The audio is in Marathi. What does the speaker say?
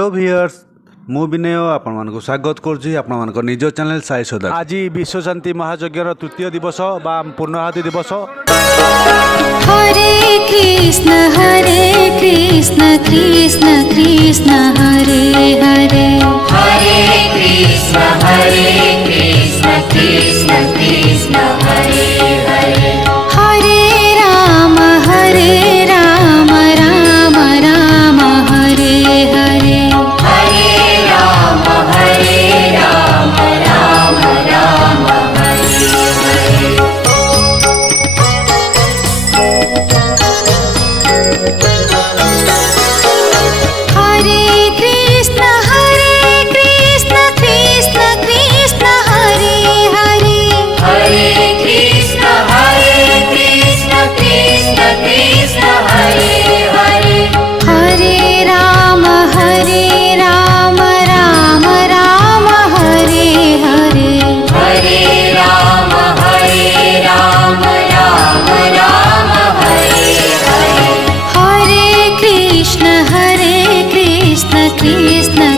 हेलो भियर्स मु विनय आपण मानक स्वागत करुच्ची आपण मानक निज चैनल साई सदा। आज विश्व शांति महायज्ञर तृतीय दिवस बा पूर्णाहुति दिवस। हरे कृष्ण कृष्ण कृष्ण हरे हरे, हरे कृष्ण कृष्ण कृष्ण हरे हरे, हरे राम राम राम हरे हरे, हरे राम राम राम हरे हरे। हरे कृष्ण कृष्ण कृष्ण हरे हरे, हरे कृष्ण कृष्ण कृष्ण हरे हरे, हरे राम राम राम हरे हरे, हरे राम राम राम हरे हरे, हरे कृष्ण कृष्ण